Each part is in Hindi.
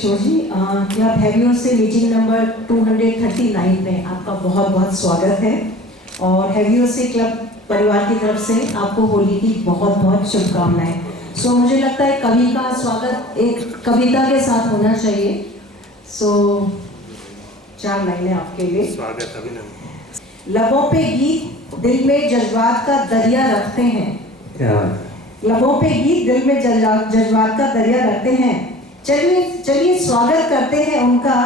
किशोर जी, क्लब हैवियोर से मीटिंग नंबर 239 में आपका बहुत बहुत स्वागत है और हैवियोर से क्लब परिवार की तरफ से आपको होली की बहुत बहुत शुभकामनाएं। सो मुझे लगता है कवि का स्वागत एक कविता के साथ होना चाहिए। सो 4 लाइनें आपके लिए। स्वागत अभिनंदन। लबों पे गीत दिल में जज्बात का दरिया रखते हैं। क्या? लबों पे गीत दिल में जज्बात का दरिया रखते हैं। चलिए स्वागत करते हैं उनका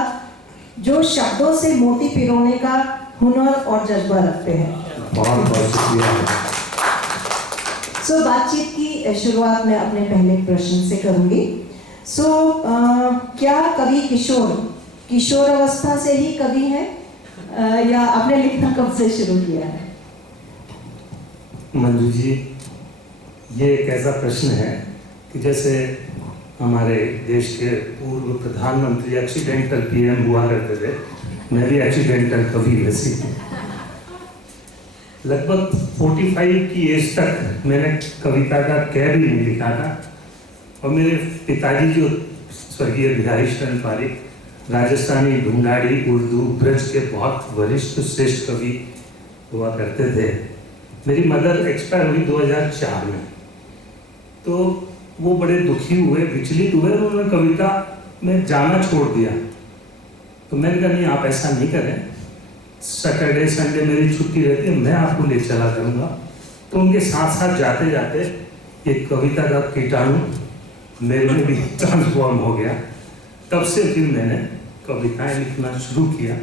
जो शब्दों से मोती पिरोने का हुनर और जज्बा रखते हैं। बहुत बहुत शुक्रिया। सो बातचीत की शुरुआत मैं अपने पहले प्रश्न से करूंगी। सो क्या कवि किशोर अवस्था से ही कवि है या आपने लिखना कब से शुरू किया है? मंजू जी, ये एक ऐसा प्रश्न है कि जैसे हमारे देश के पूर्व प्रधानमंत्री एक्सीडेंटल पीएम हुआ करते थे, मैं भी एक्सीडेंटल कवि वैसे। लगभग 45 की एज तक मैंने कविता का कै भी नहीं लिखा था और मेरे पिताजी जो स्वर्गीय बिहारी शरण पारिक राजस्थानी, ढूंढाड़ी, उर्दू, ब्रज के बहुत वरिष्ठ श्रेष्ठ कवि हुआ करते थे। मेरी मदर एक्सपायर हुई 2004 में, तो वो बड़े दुखी हुए, विचलित हुए, उन्होंने कविता में जाना छोड़ दिया। तो मैंने कहा नहीं, आप ऐसा नहीं करें, सैटरडे संडे मेरी छुट्टी रहती है, मैं आपको ले चला करूँगा। तो उनके साथ साथ जाते जाते ये कविता का कीटाणु मेरे में भी ट्रांसफॉर्म हो गया। तब से फिर मैंने कविताएं लिखना शुरू किया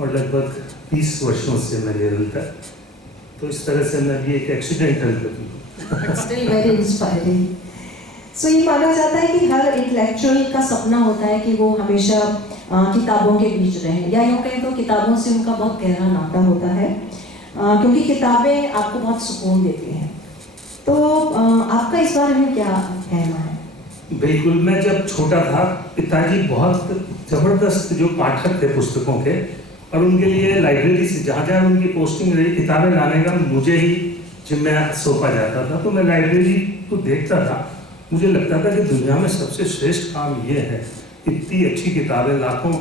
और लगभग 20 वर्षों से मैं निरंतर, तो इस तरह से मैं भी एक एक्सीडेंटल कवि हूँ। Still very inspiring. So ये माना जाता है कि हर इंटेलेक्चुअल का सपना होता है कि वो हमेशा किताबों के बीच रहे, या यूँ कहें तो किताबों से उनका बहुत गहरा नाता होता है क्योंकि किताबें आपको बहुत सुकून देती हैं। तो आपका इस बारे में क्या कहना है? बिल्कुल, मैं जब छोटा था, पिताजी बहुत जबरदस्त जो पाठक थे पुस्तकों के, और उनके लिए लाइब्रेरी से जहाँ जहाँ उनकी पोस्टिंग रही, किताबें लाने का मुझे ही जिम्मा सौंपा जाता था। तो मैं लाइब्रेरी को देखता था, मुझे लगता था कि दुनिया में सबसे श्रेष्ठ काम ये है, इतनी अच्छी किताबें, लाखों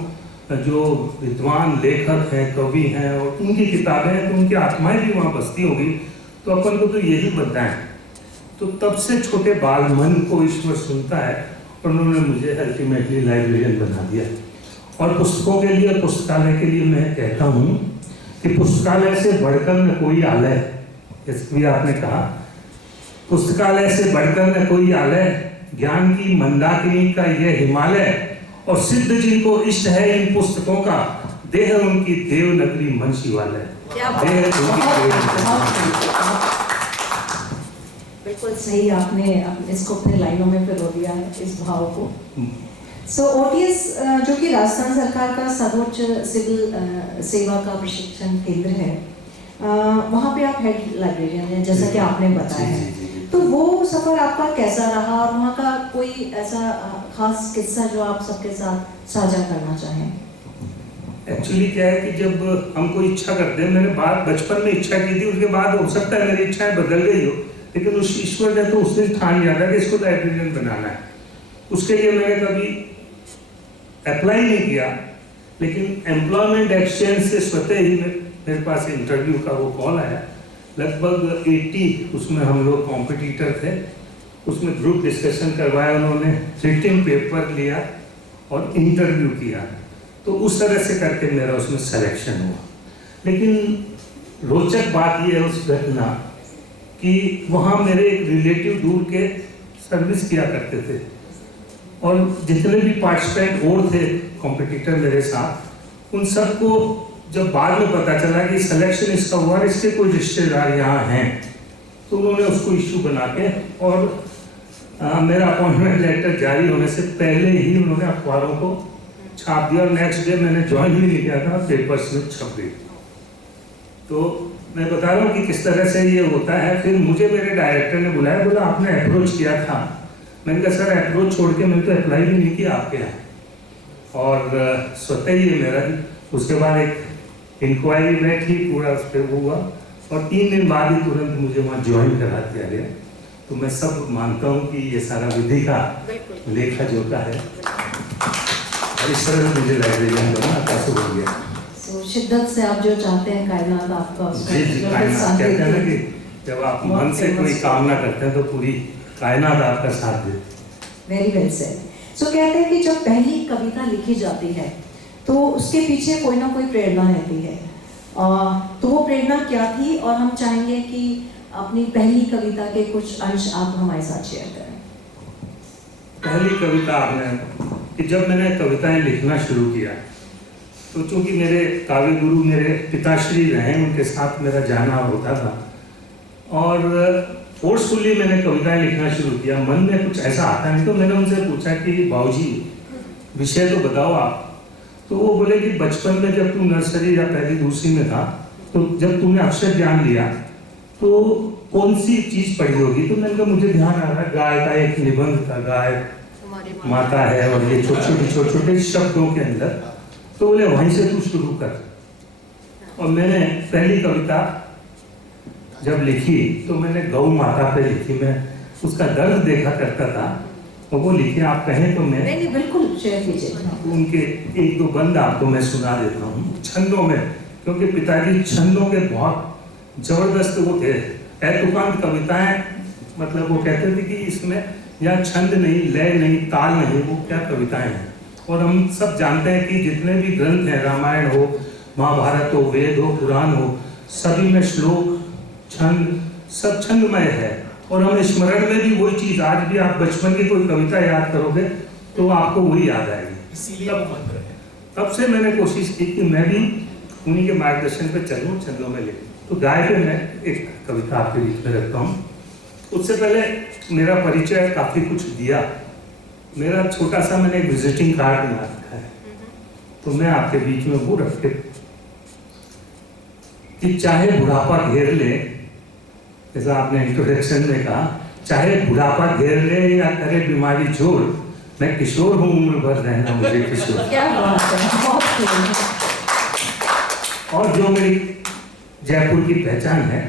जो विद्वान लेखक हैं, कवि हैं, और उनकी किताबें हैं, तो उनकी आत्माएं भी वहाँ बसती होगी, तो अपन को तो यही बताएं। तो तब से छोटे बाल मन को ईश्वर सुनता है और उन्होंने मुझे अल्टीमेटली लाइब्रेरियन बना दिया। और पुस्तकों के लिए, पुस्तकालय के लिए मैं कहता हूँ कि पुस्तकालय से बढ़कर न कोई आलय, जैसे भी आपने कहा, पुस्तकालय से बढ़कर न कोई आलय, ज्ञान की मंदाकिनी का यह हिमालय, और सिद्ध जिनको इष्ट है इन पुस्तकों का, देह उनकी देवनगरी मन शिवालय। बिल्कुल सही, आपने इसको अपने लाइनों में पिरो दिया है, इस भाव को। सो ओटीएस जो कि राजस्थान सरकार का सर्वोच्च सिविल सेवा का प्रशिक्षण केंद्र है, वहाँ पे आप हेड लाइब्रेरियन हैं जैसा कि आपने बताया है। तो वो सफ़र आपका कैसा रहा और वहाँ का कोई ऐसा खास किस्सा जो आप सबके साथ साझा करना चाहें? एक्चुअली क्या है कि जब हम कोई इच्छा करते हैं, मैंने बात बचपन में इच्छा की थी, उसके बाद हो सकता है मेरी इच्छाएं बदल गई हो, लेकिन उस ईश्वर ने तो उसने ठान लिया था कि इसको लाइब्रेरियन बनाना है। उसके लिए मैंने कभी अप्लाई नहीं किया, लेकिन एम्प्लॉयमेंट एक्सचेंज से स्वतः ही मेरे पास इंटरव्यू का वो कॉल आया। लगभग 80 उसमें हम लोग कॉम्पिटिटर थे, उसमें ग्रुप डिस्कशन करवाया उन्होंने, रिटन पेपर लिया और इंटरव्यू किया। तो उस तरह से करके मेरा उसमें सिलेक्शन हुआ। लेकिन रोचक बात यह है उस घटना कि वहाँ मेरे एक रिलेटिव दूर के सर्विस किया करते थे, और जितने भी पार्टिसिपेंट और थे कॉम्पिटिटर मेरे साथ, उन सबको जब बाद में पता चला कि सिलेक्शन इसका हुआ, इसके कोई रिश्तेदार यहाँ हैं, तो उन्होंने उसको इश्यू बना के और मेरा अपॉइंटमेंट लेटर जारी होने से पहले ही उन्होंने अखबारों को छाप दिया, और नेक्स्ट डे मैंने ज्वाइन भी नहीं किया था, पेपर्स में छप गई। तो मैं बता रहा हूँ कि किस तरह से ये होता है। फिर मुझे मेरे डायरेक्टर ने बुलाया, बोला आपने अप्रोच किया था। मैंने कहा सर अप्रोच छोड़ के मैंने तो अप्लाई भी नहीं किया आपके यहाँ, और स्वतः ही मेरा उसके बाद एक इंक्वायरी में थी, पूरा उस पर हुआ, और 3 दिन बाद ही तुरंत मुझे वहाँ ज्वाइन करा दिया गया। तो मैं सब मानता हूँ कि ये सारा विधि का लेखा जोखा है। इस तरह से मुझे लाइब्रेरियन बनना कैसे हो गया। So, शिद्दत से आप जो चाहते हैं कायनात आपका जी जी, कायनात कहते हैं ना कि जब आप मन से कोई कामना करते हैं तो पूरी कायनात आपका साथ देती है। Very well said. सो कहते हैं कि जब पहली कविता लिखी जाती है तो उसके पीछे कोई ना कोई प्रेरणा रहती है, तो वो प्रेरणा क्या थी, और हम चाहेंगे कि अपनी पहली कविता के कुछ अंश आप हमारे साथ शेयर करें। पहली कविता आपने कि जब मैंने कविताएं लिखना शुरू किया तो चूंकि मेरे काव्य गुरु मेरे पिताश्री रहे, उनके साथ मेरा जाना होता था और फोर्सफुली मैंने कविताएं लिखना शुरू किया। मन में कुछ ऐसा आता नहीं तो मैंने उनसे पूछा कि बाबूजी विषय तो बताओ आप। तो वो बोले कि बचपन में जब तू नर्सरी या पहली दूसरी में था तो जब तूने अक्षर ज्ञान लिया तो कौन सी चीज पढ़ी होगी। तो मैंने कहा मुझे ध्यान आ रहा है गाय का एक निबंध था, गाय माता है और ये छोटे छोटे शब्दों के अंदर। तो बोले वहीं से तू शुरू कर। और मैंने पहली कविता जब लिखी तो मैंने गौ माता पे लिखी। मैं उसका दर्द देखा करता था और वो लिखे। आप कहें तो मैं नहीं बिल्कुल शेयर कीजिए। उनके एक दो बंद आपको मैं सुना देता हूँ छंदों में, क्योंकि पिताजी छंदों के बहुत जबरदस्त वो थे। ऐतुकांत कविताएं, मतलब वो कहते थे कि इसमें यहाँ छंद नहीं, लय नहीं, ताल नहीं, वो क्या कविताएं हैं। और हम सब जानते हैं कि जितने भी ग्रंथ हैं, रामायण हो, महाभारत हो, वेद हो, पुराण हो, सभी में श्लोक, छंद, सब छंदमय है। और हम स्मरण में भी वही चीज, आज भी आप बचपन की कोई कविता याद करोगे तो आपको वही याद आएगी। इसीलिए वो मंत्र है। तब से मैंने कोशिश की कि मैं भी उन्हीं के मार्गदर्शन पे चलूं, छंदों में लिखूं। तो गाय पे मैं एक कविता आपके बीच में रखता हूँ। उससे पहले मेरा परिचय काफी कुछ दिया। मेरा छोटा सा मैंने एक विजिटिंग कार्ड बना रखा है, तो मैं आपके बीच में वो रख के कि चाहे बुढ़ापा घेर ले, जैसा आपने इंट्रोडक्शन में कहा, चाहे बुढ़ापा घेर ले या करे बीमारी जोर, मैं किशोर हूँ, उम्र भर रहना मुझे किशोर। क्या बात है, बहुत खूब। और जो मेरी जयपुर की पहचान है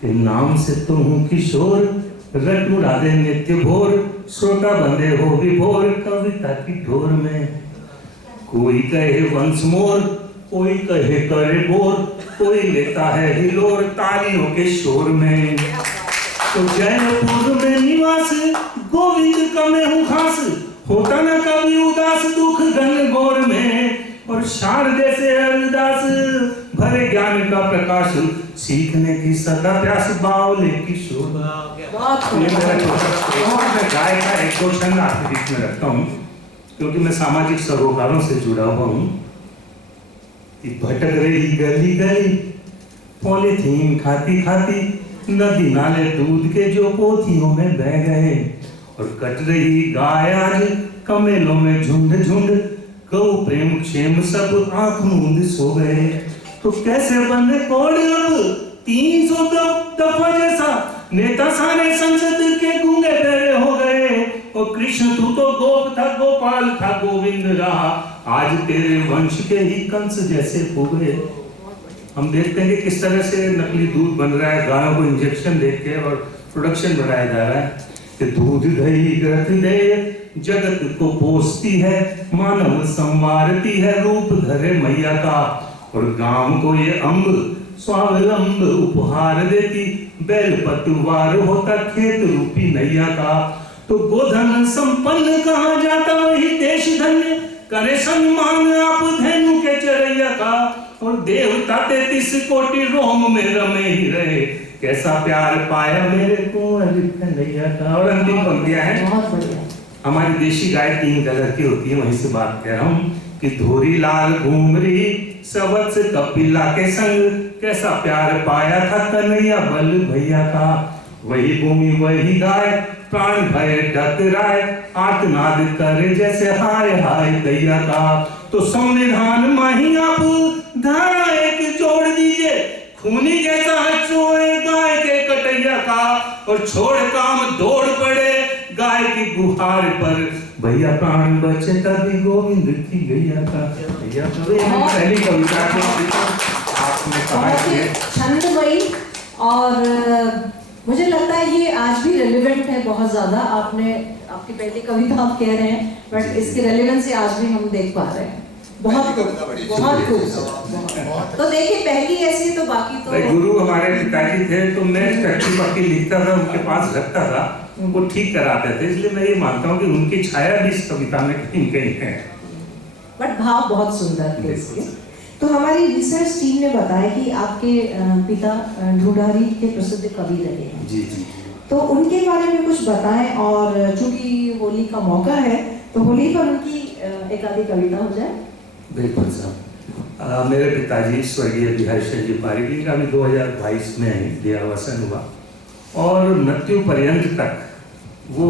कि नाम से तो हूँ किशोर, रट मुरादे नित्य भोर, श्रोता बंदे हो विभोर, कविता की ढोर में। कोई कहे वंस मोर, कोई कहे करे बोर, कोई लेता है हिलोर तालियों के शोर में। तो जयपुर में निवास गोविंद का मैं हूँ खास, होता न कभी उदास दुख घन घोर में। और शार जैसे हरिदास भरे ज्ञान का प्रकाश, सीखने की सदा प्यास बावले की शोर। मैं गाय का एक दो छंद आपके बीच में रखता हूँ, क्योंकि मैं सामाजिक सरोकारों से जुड़ा हुआ हूँ। भटक रही गली गली पॉलीथीन खाती खाती, नदी नाले दूध के जो पोथियों में बह गए। और कट रही गाय आज कमेलों में झुंड झुंड, गौ प्रेम क्षेम सब आंख मूंद सो गए। तो कैसे बंदे कोड अब 300 दफा जैसा, नेता सारे संसद के गूंगे बहरे हो गए। और कृष्ण तू तो गोप था, गोपाल था, गोविंद रहा, आज तेरे वंश के ही कंस जैसे हो गए। हम देखते हैं कि किस तरह से नकली दूध बन रहा है, गायों को इंजेक्शन देके और प्रोडक्शन बढ़ाया जा रहा है। कि दूध दही ग्रथ दे जगत को पोसती है, मानव संवारती है रूप धरे मैया का। और गांव को ये अम्ब स्वावलंब उपहार देती, बैल पतवार होता खेत रूपी नैया का। तो गोधन संपन्न कहा जाता वही देश धन्य, करे सम्मान आप धैनु के चरैया का। और देवता 33 कोटि रोम में रमे ही रहे, कैसा प्यार पाया मेरे कुंवर कन्हैया का। और अंतिम पंक्तियां हैं। बहुत बढ़िया। हमारी देशी गाय 3 कलर की होती है, वहीं से बात कह रहा हूँ कि धोरी लाल घूमरी सवत्स कपिला के संग, कैसा प्यार पाया था कन्हैया बल भैया का। वही भूमि वही गाय प्राण भय डकराए, आर्तनाद करे जैसे हाय हाय दैया का। तो संविधान माही आप धारा एक जोड़ दीजिए, खूनी जैसा चोए गाय के कटैया का। और छोड़ काम दौड़ पड़े गाय की गुहार पर, भैया प्राण बचे तभी गोविंद की गैया का। भैया पहली कविता आपने कहा कि छंदमयी, और मुझे लगता है ये आज भी रेलेवेंट है बहुत ज्यादा। आपने आपकी पहली कविता आप कह रहे हैं, बट इसकी रेलेवेंसी आज भी हम देख पा रहे हैं। बहुत बहुत खूबसूरत। तो देखिए पहली ऐसी तो बाकी तो गुरु हमारे पिताजी थे, तो मैं कच्ची पक्की लिखता था, उनके पास रखता था, उनको ठीक कराते थे, इसलिए मैं ये मानता हूँ कि उनकी छाया भी इस कविता में कहीं कहीं है। बट भाव बहुत सुंदर थे इसके। तो हमारी रिसर्च टीम ने बताया कि आपके पिता ढूंढारी के प्रसिद्ध कवि रहे हैं। जी जी। तो उनके बारे में कुछ बताएं, और चूंकि होली का मौका है तो होली पर उनकी एक आधी कविता हो जाए। बिल्कुल साहब। मेरे पिताजी स्वर्गीय बिहारी शंकर जी पारिक जी का भी 2022 में देहावसान हुआ, और मृत्यु पर्यंत तक वो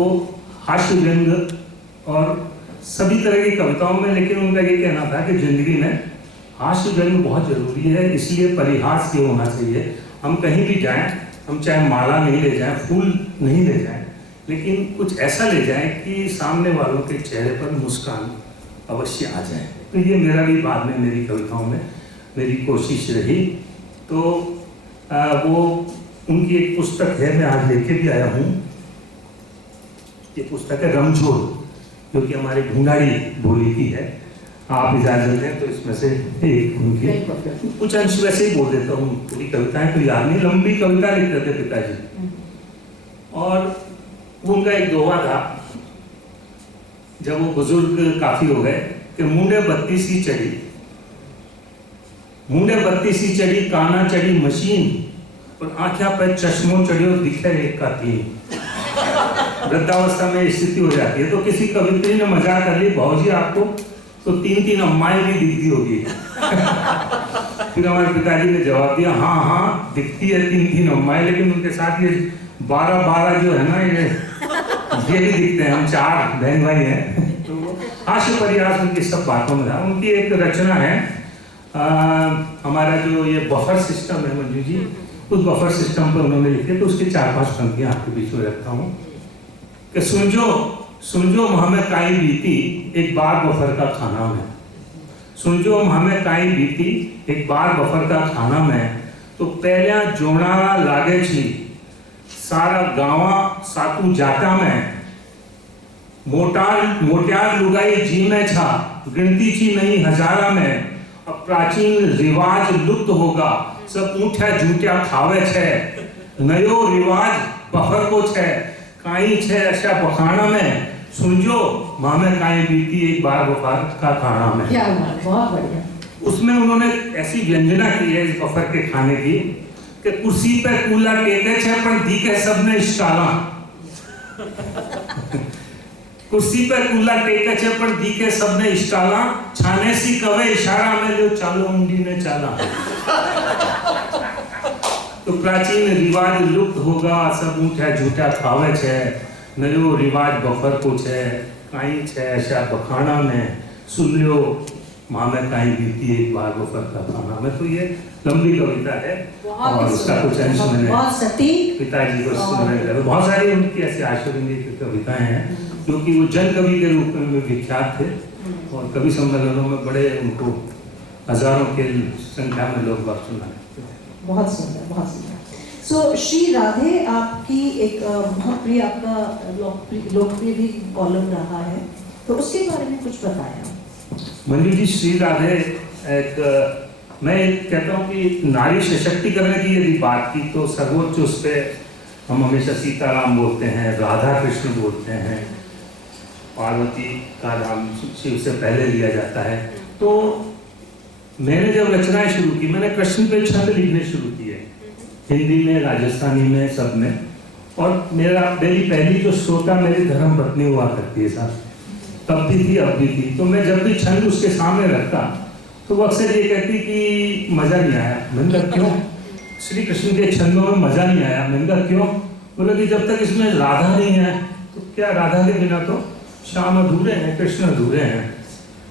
हास्य व्यंग और सभी तरह की कविताओं में, लेकिन उनका ये कहना था कि जिंदगी में हास्य व्यंग बहुत जरूरी है, इसलिए परिहास ये होना चाहिए। हम कहीं भी जाएं, हम चाहे माला नहीं ले जाएं, फूल नहीं ले जाएं, लेकिन कुछ ऐसा ले जाएं कि सामने वालों के चेहरे पर मुस्कान अवश्य आ जाए। तो ये मेरा भी बाद में मेरी कविताओं में मेरी कोशिश रही। तो वो उनकी एक पुस्तक है, मैं आज लेके भी आया हूँ। ये पुस्तक है रमझोल, जो कि हमारी ढूंढारी बोली की है। आप इजाजत दें तो इसमें से एक उनकी कुछ अंश वैसे ही बोल देता हूँ, पूरी कविताएं तो याद नहीं, लंबी कविता लिखते थे पिताजी। और वो उनका एक दोहा था, जब वो बुजुर्ग काफी हो गए, कि मुंडे बत्ती सी चढ़ी, मुंडे बत्ती सी चढ़ी, काना चढ़ी मशीन, और आंखा पे चश्मों चढ़ियो दिखे एक का तीन। वृद्धावस्था में स्थिति हो जाती है, तो किसी कवित्री ने मजाक कर ली, भाजी आपको तो 3-3 अम्माएं भी दिखती होगी। फिर हमारे पिताजी ने जवाब दिया, हाँ हाँ दिखती है 3-3 अम्माएं, लेकिन उनके साथ ये 12 जो है ना, ये भी दिखते हैं। हम 4 बहन भाई हैं। तो हास्य परिहास उनकी सब बातों में था। उनकी एक रचना है, हमारा जो ये बफर सिस्टम है मंजू जी, उस बफर सिस्टम पर उन्होंने लिखे, तो उसकी 4-5 पंक्तियां आपके बीच में रखता हूँ कि सुनजो हमें काई बीती, एक बार बफर का खाना में। सुनजो हमें काई बीती, एक बार बफर का खाना में, तो पहले जोड़ा लागे छी, सारा गावा सातू जाता में, मोटार लुगाई जी में छा, गिनती छी नहीं हजारा में, अब प्राचीन रिवाज लुप्त होगा, सब ऊँठा जूठा खावे छे, नयो रिवाज बफर को छे, काई छे ऐसा बखाना में, सुनजो मामे काई बीती, एक बार बफर का खाना में। क्या बात, बहुत बढ़िया। उसमें उन्होंने ऐसी व्यंजना की है इस बफर के खाने की, कि कुर्सी पे कूला टेके छे पर दी के सबने स्टाला। कुर्सी पे कूला टेके छे पर दी के सबने स्टाला, छाने सी कवे इशारा में जो चालो मुंडी ने चाला। तो प्राचीन रिवाज लुप्त होगा, सब ऊँठा झूठा खावे छे, नयो रिवाज बफर को छे, काई छे ऐसा बखाना में, सुन लो मामे काई बीती, एक बार बफर का खाना में। तो ये लंबी कविता है, और उसका कुछ अंश मैंने पिताजी को सुनाया। बहुत सारी उनकी ऐसी आश्चर्य की कविताएं हैं, जो कि वो जन कवि के रूप में विख्यात थे, और कवि सम्मेलनों में बड़े उनको हजारों के संख्या में लोग बात सुनाए। बहुत सुंदर, बहुत सुंदर। सो श्री राधे आपकी एक बहुत प्रिय, आपका लोकप्रिय भी कॉलम रहा है, तो उसके बारे में कुछ बताया। मंजू जी, श्री राधे एक, मैं कहता हूँ कि नारी सशक्तिकरण की यदि बात की तो सर्वोच्च उस पर हम हमेशा सीताराम बोलते हैं, राधा कृष्ण बोलते हैं, पार्वती का नाम शिव से पहले लिया जाता है। तो मैंने जब रचनाएं शुरू की, मैंने कृष्ण पे छंद लिखने शुरू किए, हिंदी में, राजस्थानी में, सब में। और मेरी पहली जो श्रोता मेरी धर्म पत्नी हुआ करती है साहब, तब भी थी, अब भी थी। तो मैं जब भी छंद उसके सामने रखता तो वो अक्सर ये कहती कि मजा नहीं आया। मैंने कहा क्यों? श्री कृष्ण के छंदों में मजा नहीं आया। मैंने कहा क्यों? बोले कि जब तक इसमें राधा नहीं है, तो क्या राधा के बिना तो श्याम अधूरे हैं, कृष्ण अधूरे हैं।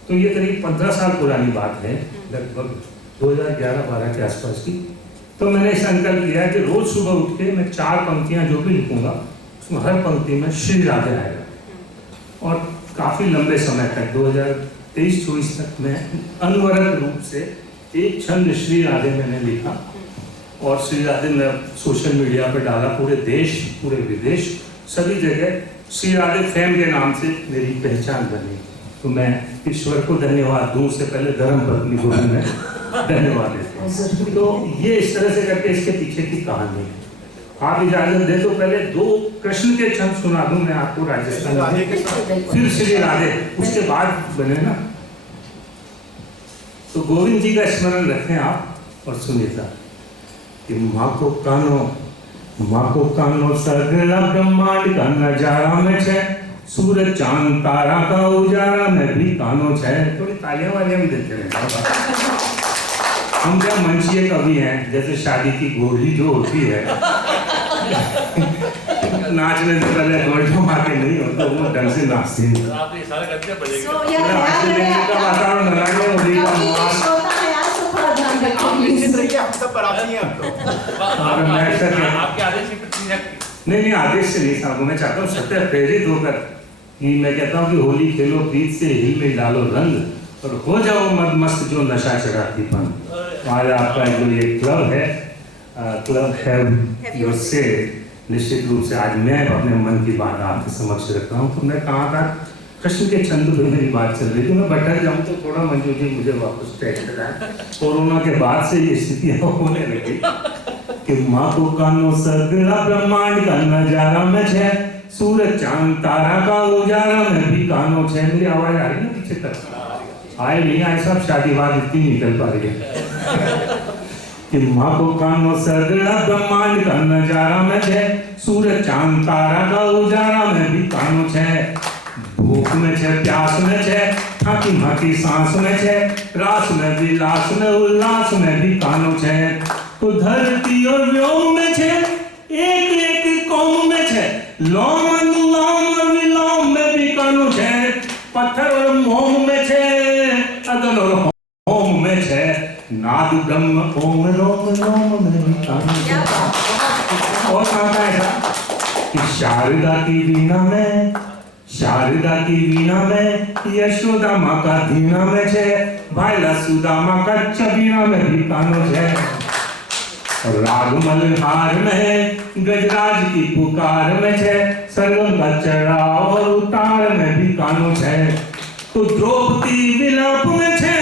तो ये करीब 15 साल पुरानी बात है, लगभग 2011-12 के आसपास की। तो मैंने संकल्प किया कि रोज सुबह उठ के मैं 4 पंक्तियां जो भी लिखूंगा, उसमें हर पंक्ति में श्री राधे आएगा। और काफी लंबे समय तक 2023-24 तक मैं अनवरत रूप से एक छंद श्री राधे मैंने लिखा, और श्री राधे ने सोशल मीडिया पर डाला, पूरे देश पूरे विदेश सभी जगह श्री राधे फैम के नाम से मेरी पहचान बनी। तो मैं ईश्वर को धन्यवाद दूं, उससे पहले धर्म पत्नी को भी मैं धन्यवाद देता हूं। तो ये इस तरह से करके इसके पीछे की कहानी है। आप इजाजत दे तो पहले 2 कृष्ण के छंद सुना दूं मैं आपको राजस्थान में, फिर श्री राधे, उसके बाद बने ना। तो गोविंद जी का स्मरण रखें आप और सुनिएगा कि माँ को कानो सगला ब्रह्मांड का नजारा में छे, सूरज चांद तारा का उजारा में भी कानो छे। थोड़ी तालियां वालियां भी देते रहे। हम क्या मंचीय कवि हैं, जैसे शादी की घोड़ी जो होती है नाचने से पहले घोड़ियों आके नहीं होता, वो ढंग से नाचती है। आप ये सारा करते हैं बजेगा। So, या ख्याल रहे का वातावरण बना के होली का कभी माहौल। श्रोता है यार, तो थोड़ा ध्यान रखें आप please। निश्चित रहिए, हम सब बराबरी हैं आपको। आपके आदेश की प्रतिक्रिया नहीं आदेश से नहीं साहब, मैं चाहता हूँ सत्य प्रेरित होकर कि मैं कहता हूँ कि होली खेलो प्रीत से, हिल में डालो रंग और हो जाओ मद मस्त जो नशा चढ़ातीपन। आज आपका जो ये क्लब है, क्लब हैव योर से, निश्चित रूप से आज मैं अपने मन की बात आपके समक्ष रख रहा हूँ। तो मैं कहाँ था, कृष्ण के छंद पे मेरी बात चल रही थी। मैं बैठक जाऊँ तो थोड़ा मंजू जी मुझे वापस ट्रैक कराए। कोरोना के बाद से ये स्थितियाँ होने लगी कि माँ को कानो सगला ब्रह्मांड का नजारा में छे, सूरज चांद तारा का उजारा में भी कानो छे। मेरी आवाज आ रही है पीछे तक? आए नहीं आए सब शादी बात इतनी निकल पा रही है कि माँ को कानो सगला ब्रह्मांड का नजारा में छे, सूरज चांद तारा का उजारा में भी कानो छे। भूख में छे, प्यास में छे, थाकी माकी सांस में छे, रास में विलास में उल्लास में भी कानो छे। तो धरती और व्योम में छे, एक एक कौम में छे, लोम अनुलोम और विलोम में भी कानो छे। पत्थर और मोम में छे, अगन और होम में छे, नाद ब्रह्म ओम रोम रोम में भी कानो छे। और कहाँ का ऐसा कि शारदा की वीणा में यशोदा माँ का धीना में छे, भाईला सुदामा का चबीना में भी कानो छे। और राग मल्हार में गजराज की पुकार में छे, सरगम का चढ़ाव और उतार में भी कानो छे। तो द्रौपदी विलाप में छे,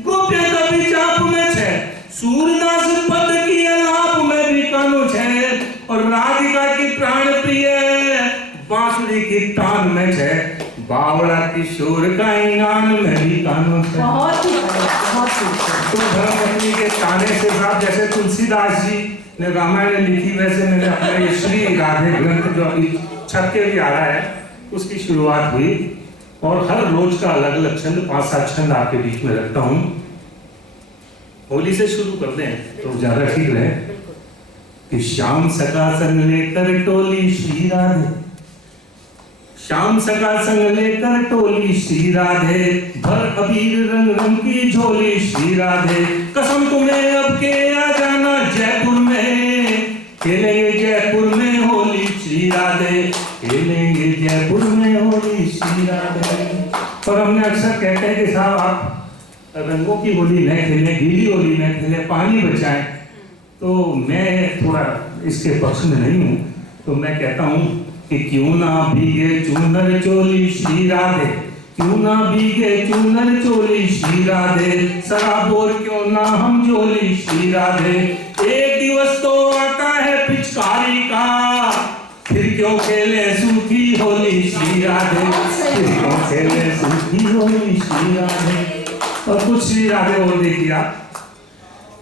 गोपिया का विचाप में छे, सूरदास पद की अलाप में भी कानो छे। और राधिका की प्राण प्रिय बांसुरी की तान में छे, बावड़ा किशोर का इंगान में भी कानो छे। बहुत ही तो धर्मपत्नी के ताने से साहब, जैसे तुलसीदास जी ने रामायण लिखी, वैसे मैंने अपना ये श्री राधे ग्रंथ जो अभी छप के भी आ रहा है उसकी शुरुआत हुई। और हर रोज का अलग अलग छंद, 5-7 छंद आपके बीच में रखता हूँ। होली से शुरू कर दें तो ज्यादा ठीक रहे कि श्याम सका संग लेकर टोली श्री राधे, श्याम सका संग लेकर टोली श्री राधे, भर अबीर रंग रंग की झोली श्री राधे। कसम तुम्हें अब के आ जाना जयपुर में, खेलेंगे जयपुर में होली श्री राधे, खेलेंगे जयपुर में होली श्री राधे। और हमने अक्सर कहते हैं कि साहब आप रंगों की होली न खेलें, गीली होली न खेलें, पानी बचाएं। तो मैं थोड़ा इसके पक्ष में नहीं हूँ, तो मैं कहता हूँ कि क्यों ना भीगे चूनर चोली श्री राधे, क्यों ना भीगे चूनर चोली श्री राधे, शराबोर क्यों ना हम जोली श्री राधे। एक दिवस तो आता है पिचकारी का, फिर क्यों खेले सूखी होली श्री राधे, फिर क्यों खेले सूखी होली श्री राधे। और कुछ श्री राधे और देखिए आप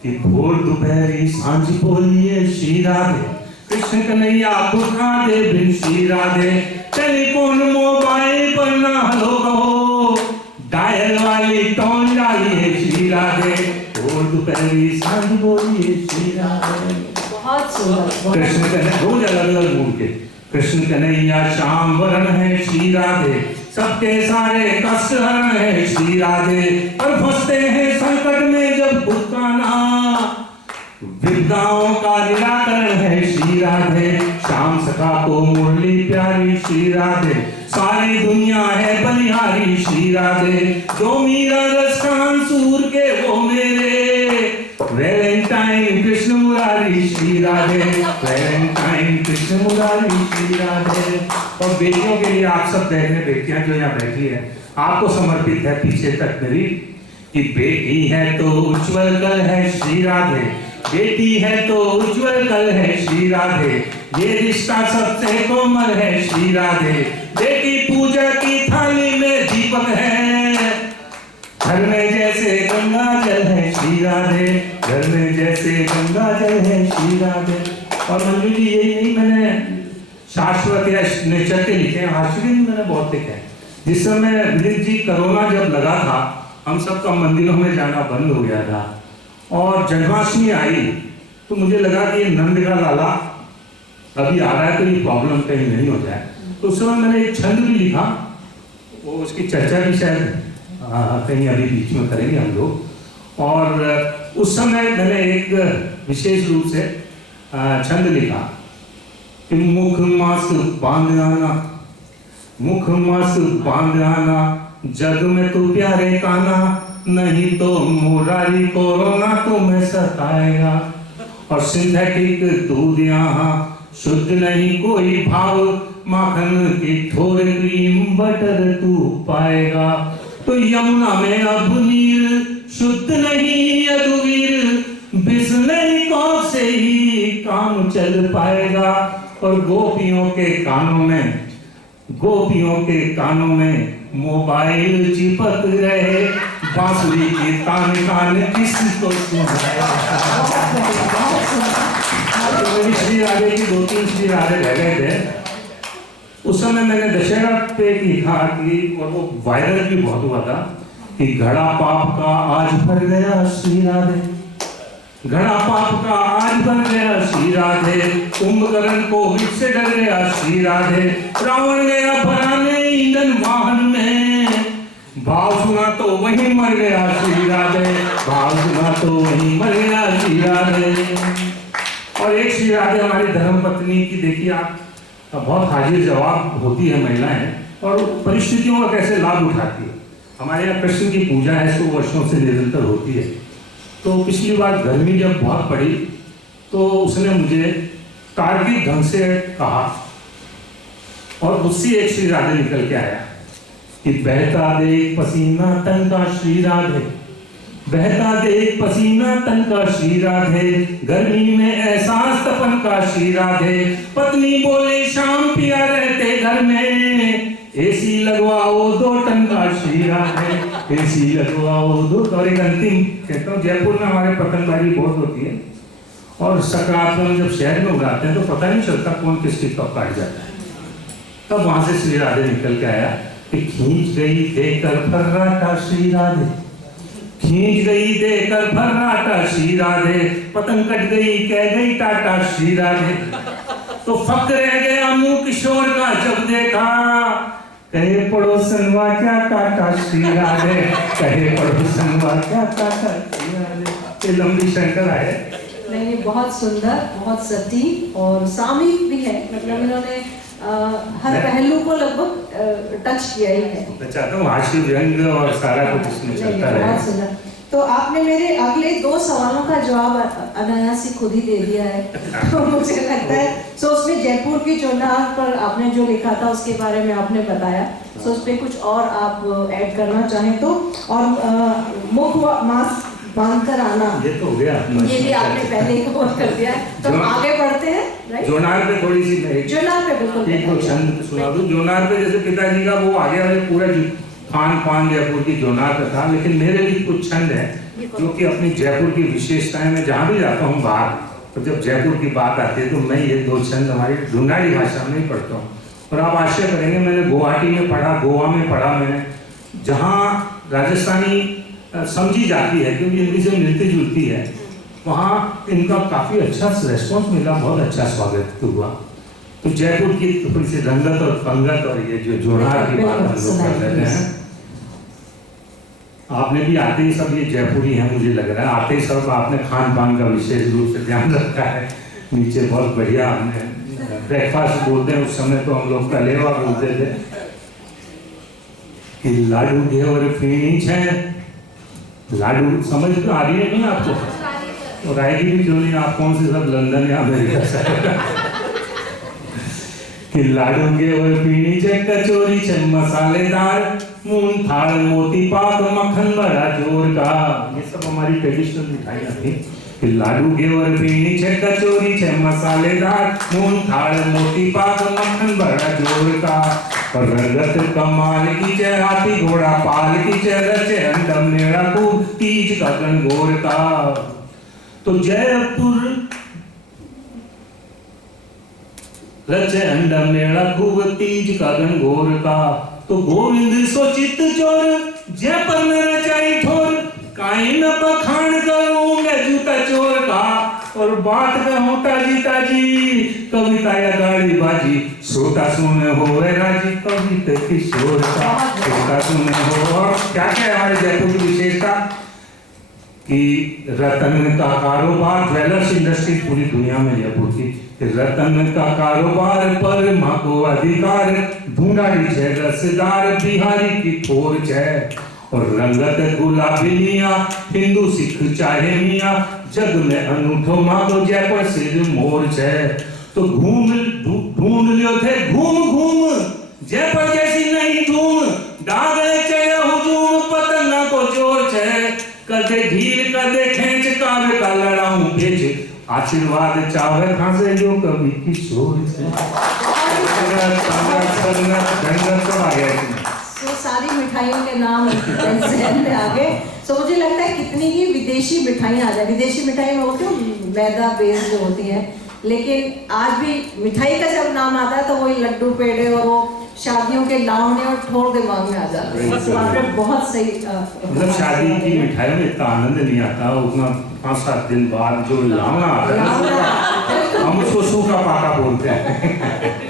कि भोर दोपहरी सांझ बोलिए श्री राधे, कृष्ण कन्हैया पुखा दे बिन श्री राधे। टेलीफोन मोबाइल पर ना हलो कहो, डायल वाली टोन डालिए श्री राधे, भोर दोपहरी सांझ बोलिए श्री राधे। बहुत सुंदर। कृष्ण कन्हैया रोज अलग अलग मूड के, कृष्ण कन्हैया श्याम वरण है श्री राधे, सबके सारे कष्ट हरण है श्री राधे। और फंसते हैं संकट में जब पुकाना, विपदाओं का निराकरण है श्री राधे। श्याम सखा को मुरली प्यारी श्री राधे, सारी दुनिया है बलिहारी श्री राधे। जो मीरा रस कान सूर के वो मेरे, वैलेंटाइन कृष्ण मुरारी श्री राधे, वैलेंटाइन कृष्ण मुरारी श्री राधे। और बेटियों के लिए आप सब देख रहे बेटियां जो यहाँ बैठी है, आपको समर्पित है पीछे तक मेरी कि बेटी है तो उज्जवल कल है श्री राधे, बेटी है तो उज्जवल कल है श्री राधे, ये रिश्ता सबसे कोमल है श्री राधे, बेटी पूजा की थाली में दीपक है, घर में जैसे गंगा जल है श्री राधे, घर में जैसे गंगा जल है श्री राधे। और मंजू जी यही नहीं मैंने शाश्वत या नेचर के लिखे हैं, आश्चर्य भी मैंने बहुत लिखे हैं। जिस समय विदित जी कोरोना जब लगा था, हम सबका मंदिरों में जाना बंद हो गया था और जन्माष्टमी आई तो मुझे लगा कि ये नंद का लाला अभी आ रहा है तो ये प्रॉब्लम कहीं नहीं हो जाए, तो उस समय मैंने एक छंद भी लिखा, वो उसकी चर्चा भी शायद कहीं अभी बीच में करेंगे हम लोग। और उस समय मैंने एक विशेष रूप से छंद लिखा कि मुख मास्क बांध आना, मुख मास्क बांध आना, जग में तू प्यारे काना, नहीं तो मुरारी कोरोना तुम्हें सताएगा, और सिंथेटिक दूध यहाँ शुद्ध नहीं कोई भाव, माखन की ठोर क्रीम बटर तू पाएगा, तो यमुना में अब नीर शुद्ध नहीं यदुवीर, बिस्लरी कौन से ही काम चल पाएगा, और गोपियों के कानों में, गोपियों के कानों में मोबाइल चिपक रहे, बांसुरी की तान तान किसको सुनाएगा। मेरी श्री राधे की 2-3 श्री राधे रह गए थे, उस समय मैंने दशहरा पे लिखा कि, और वो वायरल भी बहुत हुआ था कि घड़ा पाप का आज भर गया श्री राधे, घड़ा पाप का आज भर गया श्री राधे, कुंभकर्ण कोविड से डर गया श्री राधे, रावण गया भराने ईंधन वाहन में, भाव सुना तो वही मर गया श्री राधे, भाव सुना तो वही मर गया श्री राधे। और एक श्री राधे हमारी धर्म पत्नी की, देखिए आप बहुत हाजिर जवाब होती है महिलाएं, और परिस्थितियों का कैसे लाभ उठाती है। हमारे यहाँ कृष्ण की पूजा है 100 वर्षों से निरंतर होती है, तो पिछली बार गर्मी जब बहुत पड़ी तो उसने मुझे तार्किक ढंग से कहा, और उससे एक श्री राधे निकल के आया कि बहता देख पसीना तन का श्री राधे, बहता देख पसीना तन का श्री राधे, गर्मी में एहसास तपन का श्री राधे, पत्नी बोले शाम पिया रहते घर में, एसी लगवाओ 2 टन का श्री राधे, एसी लगवाओ 2। और एक अंतिम कहता हूँ, जयपुर में हमारे पतंगबाजी बहुत होती है, और संक्रांत में जब शहर में उड़ाते हैं तो पता नहीं चलता कौन किसकी कब काट जाता है। तब वहां से श्री राधे निकल के आया कि खींच गई देकर फर्राटा श्री राधे, खींच गई देकर फर्राटा श्री राधे, पतंग कट गई कह गई टाटा श्री राधे, तो फक रह गया मुंह किशोर का जब देखा, कहे पड़ोसन वा क्या टाटा श्री राधे, कहे पड़ोसन वा क्या टाटा श्री राधे। ये लंबी शंकर है। नहीं, बहुत सुंदर, बहुत सटीक और सामयिक भी है, मतलब इन्होंने हर पहलू को लगभग टच किया ही है। मैं चाहता हूँ हास्य व्यंग और सारा कुछ इसमें चलता रहे। बहुत सुंदर। तो आपने मेरे अगले 2 सवालों का जवाब अनायास ही खुद ही दे दिया है, तो मुझे लगता है सो उसमें जयपुर की चुनाव पर आपने जो लिखा था उसके बारे में आपने बताया, सो उस पर कुछ और आप ऐड करना चाहें तो, और मुख मास्क बांध कर आना, ये तो हो गया, ये भी आपने पहले ही कवर कर दिया है, तो आगे बढ़ते हैं। राइट, जोनार पे थोड़ी सी मैं जोनार पे बिल्कुल एक 2 छंद सुना दूं। जोनार पे जैसे पिताजी का वो आगे वाले पूरा खान पान जयपुर की जोनार पे था, लेकिन मेरे भी कुछ छंद है जो कि अपनी जयपुर की विशेषताएं, मैं जहाँ भी जाता हूँ बाहर, तो जब जयपुर की बात आती है तो मैं ये 2 छंद हमारी ढूंढाड़ी भाषा में ही पढ़ता हूँ। और आप आश्चर्य करेंगे, मैंने गुवाहाटी में पढ़ा, गोवा में पढ़ा मैंने, जहाँ राजस्थानी समझी जाती है क्योंकि हिंदी से मिलती जुलती है, वहाँ इनका काफ़ी अच्छा रिस्पॉन्स मिला, बहुत अच्छा स्वागत हुआ। तो जयपुर की थोड़ी सी रंगत और पंगत और ये जो जोनार की बात हम लोग कर रहे हैं, आपने भी आते ही सब ये जयपुरी हैं मुझे लग रहा है, आते ही सब आपने खान पान का विशेष रूप से ध्यान रखा है। नीचे बहुत बढ़िया हमने ब्रेकफास्ट बोलते हैं, उस समय तो हम लोग कलेवा बोलते थे कि लाडू घेवर फीनी है, लाडू समझ तो आ रही है नहीं आपको, और आएगी भी क्यों नहीं, आप कौन से सब लंदन या अमेरिका से कि लाडू घेवर पीणी चे कचोरी चे मसालेदार मूंग थाल मोती पाक मक्खन बड़ा जोर का, ये सब हमारी ट्रेडिशनल मिठाइयाँ थी। कि लाडू घेवर पीणी चे कचोरी चे मसालेदार मूंग थाल मोती पाक मक्खन बड़ा जोर का, और रंगत कमाल की चे हाथी घोड़ा पाल की चे रचे अंडम मेरा खूब तीज का गणगौर का। तो जयपुर रचे अंडम मेरा खूब तीज का गणगौर का, तो गोविंद सो चित चोर जयपुर में रचाई ठोर, काई न बखान करूं मैं जूता चोर का, और बात कहूं ताजी कविता या गाड़ी बाजी, श्रोता सुने हो राजी कविता किशोर का, श्रोता सुने हो। और क्या क्या है हमारे जयपुर की विशेषता कि रतन का कारोबार, ज्वेलर्स इंडस्ट्री पूरी दुनिया में जयपुर की, रतन का कारोबार पर माँ को अधिकार, ढूंढाड़ी छे रसदार बिहारी की ठोर छे, और रंगत गुलाबिया हिंदू सिख चाहे मिया, जग में अनूठो माँ को जयपुर सिर मोर छे। तो ढूंढ लियो थे घूम जयपुर जैसी नहीं धूम, दाग चढ़े हुजूम पतंगा को जोर छे, कदे ढील कदे खेच कावे का लड़ाऊं पेच, आशीर्वाद चावे खासे जो कभी किशोर से। तो सारी मिठाइयों के नाम ज़हन में आ गए। तो मुझे लगता है कितनी ही विदेशी मिठाइयाँ आ जाए, विदेशी मिठाई में होती है मैदा बेस्ड जो होती हैं, लेकिन आज भी मिठाई का जब नाम आता है तो वही लड्डू पेड़े और वो शादियों के लावने और ठोर दिमाग में आ जाते हैं। तो आपने बहुत सही मतलब शादी की मिठाई में इतना आनंद नहीं आता, उतना 5-7 दिन बाद जो लावना आता है हम उसको सूखा पाका बोलते हैं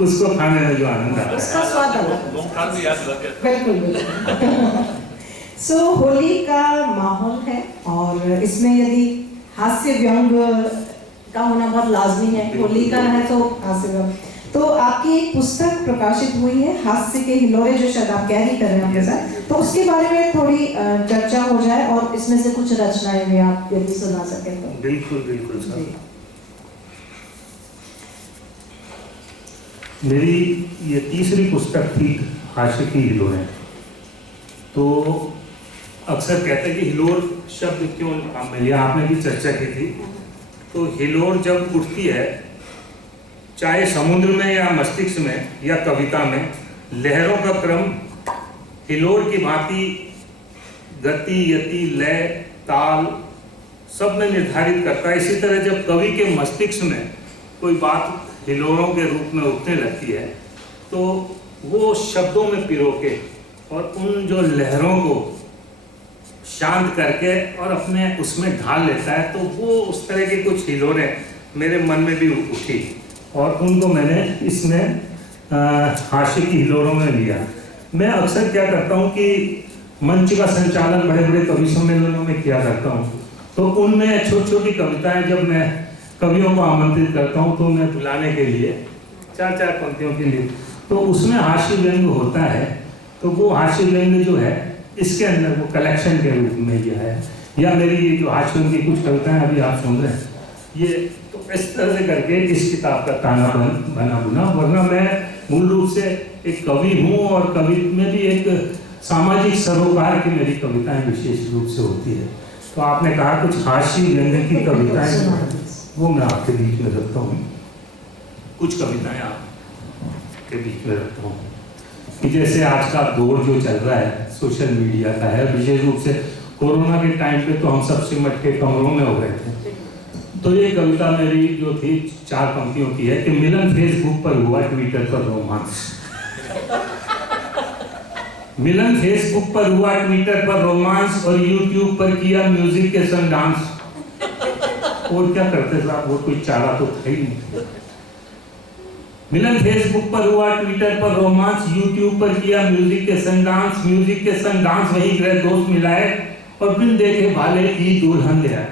उसको खाने में जो आनंद आता है उसका स्वाद अलग मुमताज भी याद रखे। बिल्कुल। सो होली का माहौल है और इसमें यदि हास्य व्यंग का होना बहुत लाजमी है, होली का है तो हास्य व्यंग। तो आपकी एक पुस्तक प्रकाशित हुई है हास्य के हिलोरे, जो शायद आप कैरी कर रहे हैं आपके साथ, तो उसके बारे में थोड़ी चर्चा हो जाए और इसमें से कुछ रचनाएं भी आप यदि सुना सकें तो। बिल्कुल सर। मेरी ये तीसरी पुस्तक थी हास्य की हिलोरे। तो अक्सर कहते हैं कि हिलोर शब्द क्यों काम में लिया, आपने भी चर्चा की थी। तो हिलोर जब उठती है, चाहे समुद्र में या मस्तिष्क में या कविता में, लहरों का क्रम हिलोर की भांति गति यति लय ताल सब में निर्धारित करता है। इसी तरह जब कवि के मस्तिष्क में कोई बात हिलोरों के रूप में उठने लगती है तो वो शब्दों में पिरोके और उन जो लहरों को शांत करके और अपने उसमें ढाल लेता है, तो वो उस तरह के कुछ हिलोरें मेरे मन में भी उठी और उनको मैंने इसमें हास्य की हिलोरों में लिया। मैं अक्सर क्या करता हूँ कि मंच का संचालन बड़े बड़े कवि सम्मेलनों में किया करता हूँ, तो उनमें छोटी छोटी कविताएं जब मैं कवियों को आमंत्रित करता हूँ तो मैं बुलाने के लिए 4-4 पंक्तियों के लिए, तो उसमें हास्य व्यंग होता है। तो वो हास्य व्यंग जो है इसके अंदर वो कलेक्शन के रूप में जो है, या मेरी ये जो हास्य व्यंग की कुछ कविताएं अभी आप सुन रहे हैं, ये तो इस तरह से करके इस किताब का ताना बना बुना। वरना मैं मूल रूप से एक कवि हूँ और कवि में भी एक सामाजिक सरोकार की मेरी कविताएं विशेष रूप से होती है। तो आपने कहा कुछ हास्य व्यंग की कविताएं, वो मैं आपके बीच में रखता हूँ। कुछ कविताएं आपके बीच में रखता हूँ कि जैसे आज का दौर जो चल रहा है सोशल मीडिया का है, विशेष रूप से कोरोना के टाइम पे तो हम सब सिमट के कमरों में हो गए थे। तो ये कविता मेरी जो थी 4 पंक्तियों की है कि मिलन फेसबुक पर हुआ, ट्विटर पर रोमांस। मिलन फेसबुक पर हुआ, ट्विटर पर रोमांस, और यूट्यूब पर किया म्यूजिक के संग डांस। और क्या करते साहब, वो कोई चारा तो था ही नहीं। मिलन फेसबुक पर हुआ, ट्विटर पर रोमांस, यूट्यूब पर किया म्यूजिक के संग डांस, म्यूजिक के संग डांस वही गए दोस्त मिलाए और बिन देखे भाले ई दुल्हन ले आए।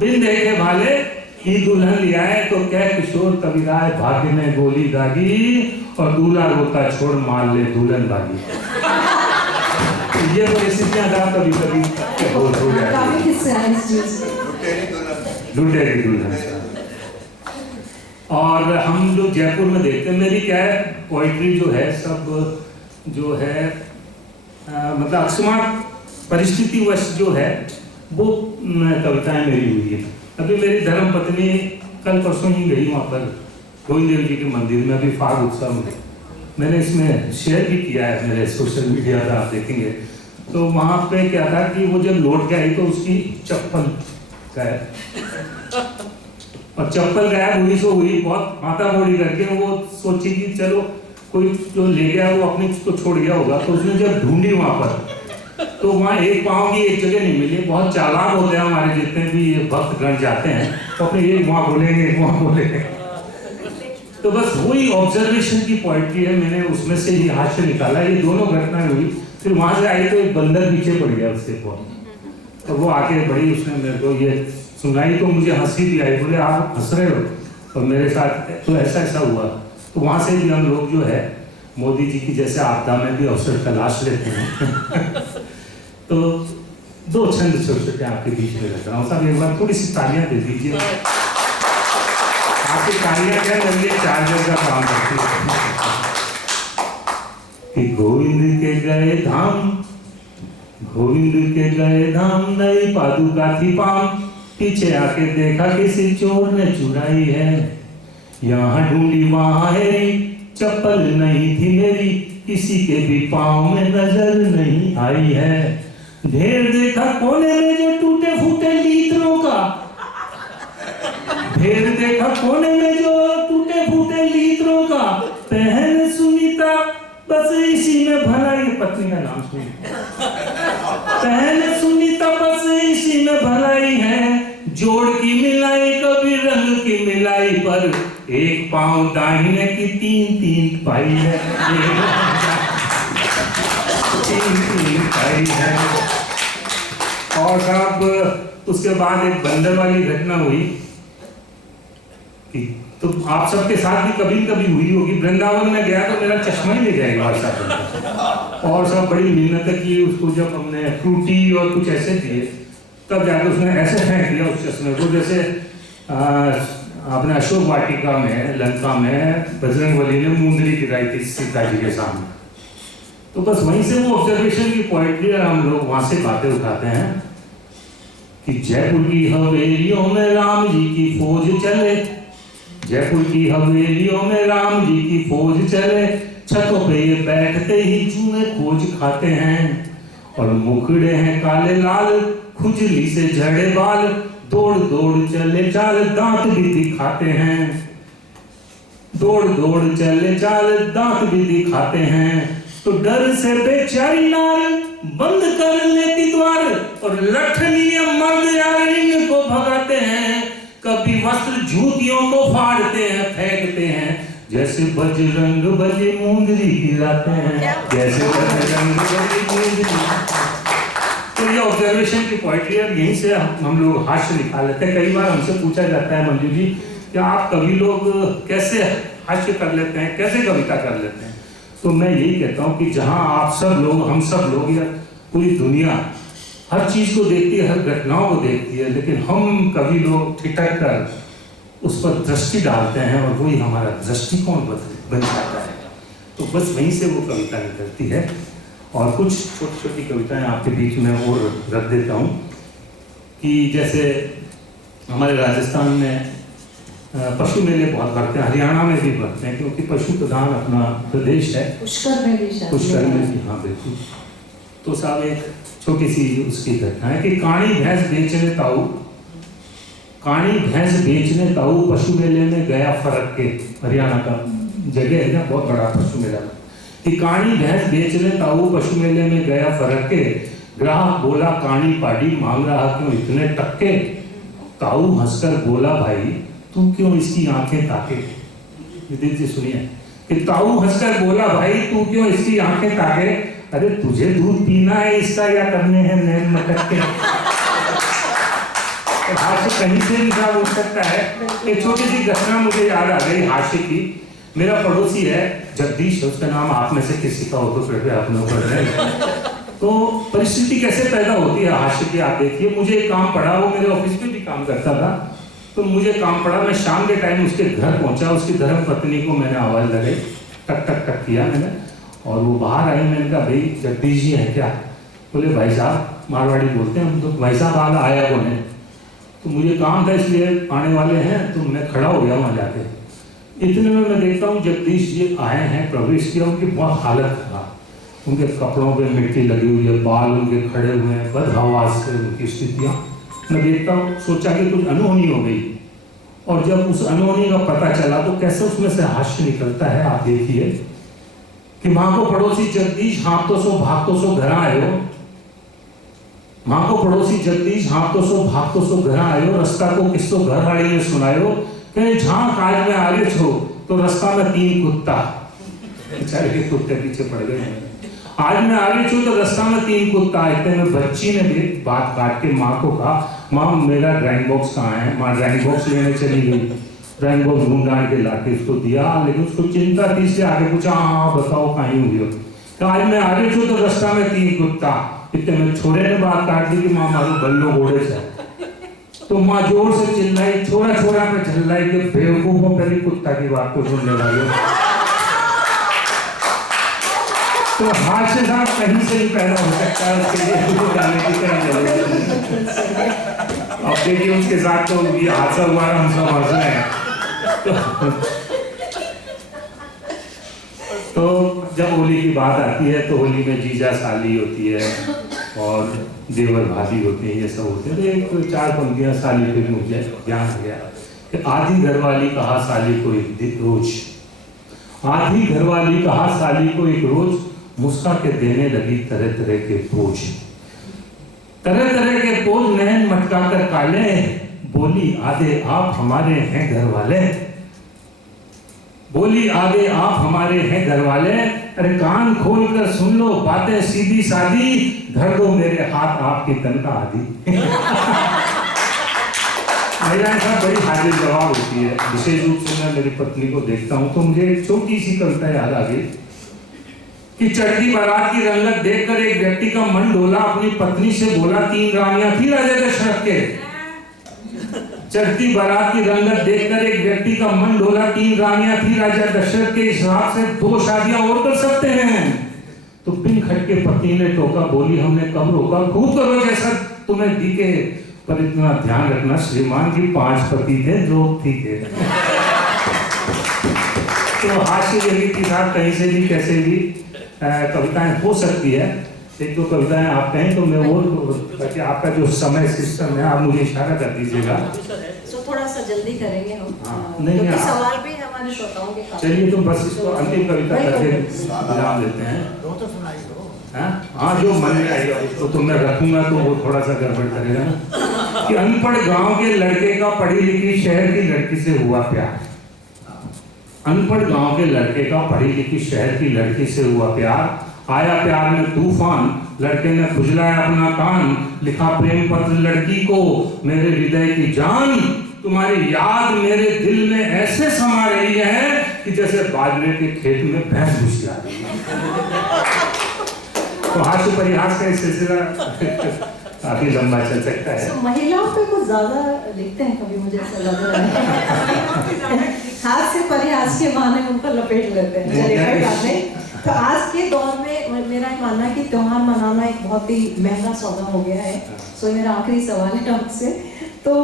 बिन देखे भाले ई दुल्हन ले आए, तो क्या किशोर कविराय भाग्य में गोली दागी और दूल्हा रोता छोड़ मार ले दुल्हन बागी। ये परिस्थितियां कभी कभी हो जाती हैं। लुटेरी दुल्हन। और हम लोग जयपुर में देखते हैं, मेरी क्या है पोइट्री जो है सब जो है मतलब अकस्मात परिस्थितिवश जो है वो कविताएं मेरी हुई है। अभी मेरी धर्म पत्नी कल परसों ही गई वहाँ पर गोविंद देव जी के मंदिर में, अभी फाग उत्सव में, मैंने इसमें शेयर भी किया है मेरे सोशल मीडिया पर, आप देखेंगे। तो वहाँ पे क्या था कि वो जब लौट के आई तो उसकी चप्पल गायब, और चप्पल गायब हुई सो हुई, बहुत माथा मोड़ी करके वो सोची कि चलो कोई जो ले गया वो अपने को छोड़ गया होगा। तो उसने जब ढूंढी वहाँ पर तो वहाँ एक पाँव की एक जगह नहीं मिली। बहुत चालाक होते हैं हमारे जितने भी भक्तगण जाते हैं, तो अपने एक वहाँ बोलेंगे एक वहाँ बोलेंगे। तो बस वही ऑब्जर्वेशन की पोइट्री है, मैंने उसमें से ही हास्य निकाला। ये दोनों घटनाएं हुई, फिर वहाँ से आई तो एक बंदर पीछे पड़ गया उससे बहुत, तो वो आके बड़ी उसने मेरे को ये सुनाई तो मुझे हंसी भी आई। बोले आप हंस रहे हो और मेरे साथ तो ऐसा ऐसा हुआ। तो वहाँ से भी हम लोग जो है मोदी जी की जैसे आपदा में भी अवसर तलाश लेते हैं। तो दो छंद छोटे आपके बीच में रख रहा हूँ। साहब एक बार थोड़ी सी तालियां दे दीजिए। आपकी तालियां क्या मेरे लिए चार्जर का काम करती है। कि गोविंद के गए धाम, गोविंद के गए धाम, नई पादुका थी पाम, पीछे आके देखा किसी चोर ने चुराई है। यहाँ ढूंढी वहाँ हेरी, चप्पल नहीं थी मेरी, किसी के भी पाँव में नजर नहीं आई है। ढेर देखा कोने में जो टूटे फूटे लीतरों का, ढेर देखा कोने में जो टूटे फूटे लीतरों का, पहन सुनीता बस इसी में भलाई, पत्नी का नाम सुनी, पहन सुनीता बस इसी में भलाई है। जोड़ की मिलाई कभी रंग की मिलाई, पर एक पाँव दाहिने की तीन तीन पाई है, तीन तीन पाई है। और साहब उसके बाद एक बंदर वाली घटना हुई कि तो आप सबके साथ भी कभी कभी हुई होगी। वृंदावन में गया तो मेरा चश्मा ही ले जाएगा और सब बड़ी मेहनत की उसको, जब हमने फ्रूटी और कुछ ऐसे दिए तब जाकर उसने ऐसे फेंक दिया उस चश्मे को जैसे अपने अशोक वाटिका में लंका में बजरंगबली ने मुंदरी गिराई थी सीता जी के सामने। तो बस वहीं से वो ऑब्जर्वेशन की पोइट्री है, हम लोग वहां से बातें उठाते हैं कि जयपुर की हवेलियों में राम जी की फौज चले, जयपुर की हवेलियों में राम जी की फौज चले, छतों पे ये बैठते ही चूहे खोज खाते हैं, और मुखड़े हैं काले लाल, खुजली से झड़े बाल, दौड़ दौड़ चले चाल, दांत भी दिखाते हैं, दौड़ दौड़ चले चाल, दांत भी दिखाते हैं। तो डर से बेचारी नार बंद कर लेती द्वार, और लठ लिए मर्द यार इनको भगाते हैं। कभी वस्त्र जूतियों को फाड़ते हैं, फेंकते हैं, जैसे बजरंग बली मुंदरी गिराते हैं, जैसे बजरंग बली मुंदरी। तो ये ऑब्जर्वेशन की पोइट्री है, यहीं से हम लोग हास्य निकाल लेते हैं। कई बार हमसे पूछा जाता है मंजू जी कि आप कवि लोग कैसे हास्य कर लेते हैं, कैसे कविता कर लेते हैं। तो मैं यही कहता हूँ कि जहाँ आप सब लोग, हम सब लोग या पूरी दुनिया हर चीज को देखती है, हर घटनाओं को देखती है, लेकिन हम कवि लोग ठिठक कर उस पर दृष्टि डालते हैं और वही हमारा दृष्टिकोण बन जाता है। तो बस वहीं से वो कविता निकलती है। और कुछ छोटी छोटी कविताएं आपके बीच में और रख देता हूँ कि जैसे हमारे राजस्थान में पशु मेले बहुत भरते हैं, हरियाणा में भी भरते हैं क्योंकि पशु प्रधान अपना प्रदेश है। पुष्कर में भी शायद, पुष्कर में भी, हाँ बिल्कुल। तो साहब एक छोटी सी उसकी घटना है कि काणी भैंस बेचने ताऊ, काणी भैंस बेचने ताऊ पशु मेले में गया फरक के, हरियाणा का जगह है ना, बहुत बड़ा पशु मेला। कि काणी भैंस बेचने ताऊ पशु मेले में गया फरक के, ग्राहक बोला काणी पाड़ी मांग रहा क्यों इतने टक्के, ताऊ हंसकर बोला भाई तू क्यों इसकी आंखें ताके। विदित जी सुनिए कि ताऊ हंसकर बोला भाई तू क्यों इसकी आंखें ताके, अरे तुझे दूध पीना है इसका या करने हैं नैन मटके। तो हास्य कहीं से भी हो सकता है। एक छोटी सी घटना मुझे याद आ गई हास्य की। मेरा पड़ोसी है जगदीश, उसका नाम आप में से किसी का हो तो फिर आप लोग पढ़ रहे हैं। तो परिस्थिति कैसे पैदा होती है हास्य की, आप देखिए। मुझे एक काम पड़ा, वो मेरे ऑफिस में भी काम करता था, तो मुझे काम पड़ा, मैं शाम के टाइम उसके घर पहुंचा, उसकी धर्म पत्नी को मैंने आवाज़ लगाई, टक टक टक किया मैंने, और वो बाहर आई। मैंने कहा भाई जगदीश जी हैं क्या? बोले भाई साहब, मारवाड़ी बोलते हैं हम तो, भाई साहब आला आया कौन है? तो मुझे काम था इसलिए आने वाले हैं, तो मैं खड़ा हो गया वहाँ जाके। इतने में मैं देखता हूँ जगदीश जी आए हैं, प्रवेश किया, उनकी बहुत हालत खराब, उनके कपड़ों पे मिट्टी लगी हुई है, बाल उनके खड़े हुए हैं, बदहवास से उनकी स्थितियाँ मैं देखता हूँ। सोचा कि कुछ अनहोनी हो गई, और जब उस अनहोनी का पता चला तो कैसे उसमें से हास्य निकलता है। आप देखिए कि माँ को पड़ोसी जगदीश हाँफतो सो भागतो सो घर आयो, माँ को पड़ोसी जगदीश हाँफतो सो भागतो सो घर आयो, रास्ता को किस्सो घर वाली ने सुनायो, कहीं जहाँ काज में आगे छो तो रास्ता में 3 कुत्ता, बेचारे के कुत्ते पीछे पड़ गए। आज मैं आगे छू तो रास्ता में 3 कुत्ता आए थे। मैं बच्ची ने भी बात काट के माँ को कहा, माँ मेरा ड्राइंग बॉक्स कहाँ है? माँ ड्राइंग बॉक्स लेने चली गई, ड्राइंग बॉक्स ढूंढ के लाके उसको दिया, लेकिन उसको चिंता थी इसलिए आगे पूछा, हाँ बताओ कहाँ हुई हो? तो आज मैं आगे छू तो रास्ता में 3 कुत्ता। इतने में छोरे ने बात काट दी कि माँ मारो बल्लो घोड़े से। तो माँ जोर से चिल्लाई, छोरा छोरा पे चिल्लाई कि बेवकूफों पहले कुत्ता की बात को सुनने वाले। तो हास्य साहब कहीं से ही पैदा हो सकता है, उसके लिए कुछ जाने की कहीं जरूरत नहीं। अब देखिए उसके साथ तो ये हादसा हुआ, हम सब हंस रहे हैं। तो जब होली की बात आती है तो होली में जीजा साली होती है और देवर भाभी होते हैं, ये सब होते हैं। तो एक 4 पंक्तियां साली पे मुझे ध्यान आ गया कि आधी घरवाली कहा साली को एक रोज, आधी घरवाली कहा साली को एक रोज, मुस्का के देने लगी तरह तरह के पोज, तरह तरह के पोज नैन मटका कर काले, बोली आधे आप हमारे हैं घर वाले, बोली आगे आप हमारे हैं घर वाले, अरे कान खोल कर सुन लो बातें सीधी सादी, धर दो मेरे हाथ आपकी तनख्वाह आदि। महिलाएं सब बड़ी हाजिर जवाब होती है। विशेष रूप से मैं मेरी पत्नी को देखता हूँ तो मुझे एक छोटी सी कविता याद आ गई कि चढ़ती बारात की रंगत देखकर एक व्यक्ति का मन डोला, अपनी पत्नी से बोला 3 रानियां थी राजा दशरथ के। चढ़ती बारात की रंगत देखकर एक व्यक्ति का मन डोला, 3 रानियां थी राजा दशरथ के, हिसाब से 2 शादियां और कर सकते हैं। तो पिन खट के पत्नी ने टोका, बोली हमने कब रोका, खूब करो जैसा तुम्हें दिखे, पर इतना ध्यान रखना श्रीमान की 5 पति थे, 2 थी थे। तो हास्य जगह की साथ कहीं से भी कैसे भी कविताएं हो सकती है। एक दो कविताएं आप कहें तो मैं और ताकि आपका जो समय सिस्टम है आप मुझे इशारा कर दीजिएगा। सो थोड़ा सा जल्दी करेंगे हम। नहीं क्योंकि सवाल भी हमारे श्रोताओं के काफी। चलिए तो बस इसको अंतिम कविता करके विराम देते हैं। हाँ जो मन में आएगा उसको तो मैं रखूंगा, तो वो थोड़ा सा गड़बड़ करेगा ना कि अनपढ़ गांव के लड़के का पढ़ी लिखी शहर की लड़की से हुआ प्यार, अनपढ़ गांव के लड़के का पढ़ी लिखी शहर की लड़की से हुआ प्यार, आया प्यार में तूफान, लड़के ने खुजलाया अपना कान, लिखा प्रेम पत्र लड़की को, मेरे हृदय की जान, तुम्हारी याद मेरे दिल में ऐसे समा रही है कि जैसे बाजरे के खेत में भैंस घुस जाती है। तो हास्य परिहास का सिलसिला काफी लंबा चल सकता है। महिलाओं पे कुछ ज्यादा लिखते हैं कभी, मुझे ऐसा लग रहा है। हाथ से परिहास के बहाने उनको लपेट लेते हैं। तो आज के दौर में मेरा मानना है कि त्योहार मनाना एक बहुत ही महंगा सौदा हो गया है। सो मेरा आखिरी सवाल है आपसे, तो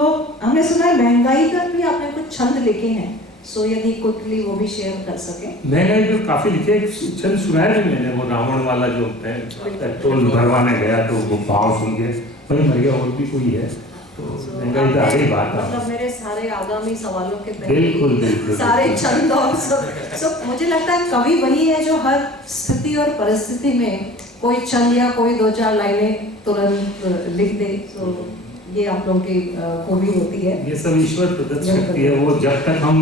हमने सुना है महंगाई पर भी आपने कुछ छंद लिखे हैं, सो यदि क्विकली वो भी शेयर कर सके। महंगाई तो काफी लिखे, छंद सुनाया भी मैंने, वो रावण वाला जो पेट्रोल भरवाने गया तो वो भाव सुन के वही मर गया, और भी कोई है तो महंगाई तो आगे बात है। मतलब मेरे सारे आगामी सवालों के बिल्कुल बिल्कुल सारे छंद और सब मुझे लगता है कवि वही है जो हर स्थिति और परिस्थिति में कोई छंद या कोई 2-4 लाइनें तुरंत लिख दे। तो ये आप लोगों की खूबी होती है। ये सब ईश्वर प्रदत्त शक्ति है। वो जब तक हम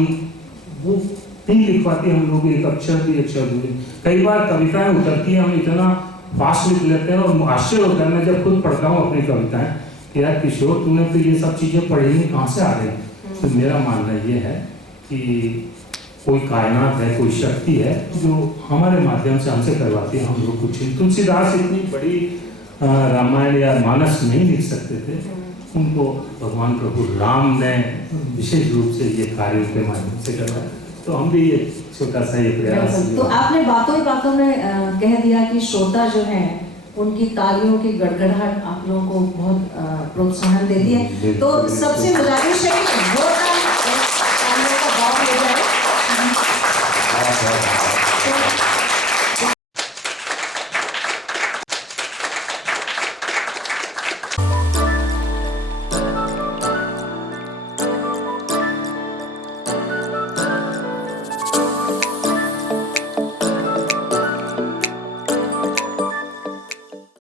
वो नहीं लिख पाते हम लोग एक अक्षर भी अक्षर भी, कई बार कविताएं उतरती हैं हम इतना फास्ट लिख लेते हैं और आश्चर्य होता है। मैं जब खुद पढ़ता हूँ अपनी कविताएं, यार किशोर तूने तो ये सब चीजें पढ़ी नहीं, कहाँ से आ गई। तो मेरा मानना ये है कि कोई कायनात है, कोई शक्ति है जो हमारे माध्यम से हमसे करवाती है। हम लोग कुछ तुलसीदास इतनी बड़ी रामायण या मानस नहीं लिख सकते थे, उनको भगवान प्रभु राम ने विशेष रूप से ये कार्य के माध्यम से करवाया। तो हम भी ये छोटा सा ये प्रयास। तो आपने बातों ही बातों में कह दिया कि श्रोता जो है उनकी तालियों की गड़गड़ाहट आप लोगों को बहुत प्रोत्साहन देती है। तो सबसे गुजारिश है कि वो तालियों का भाव हो जाए।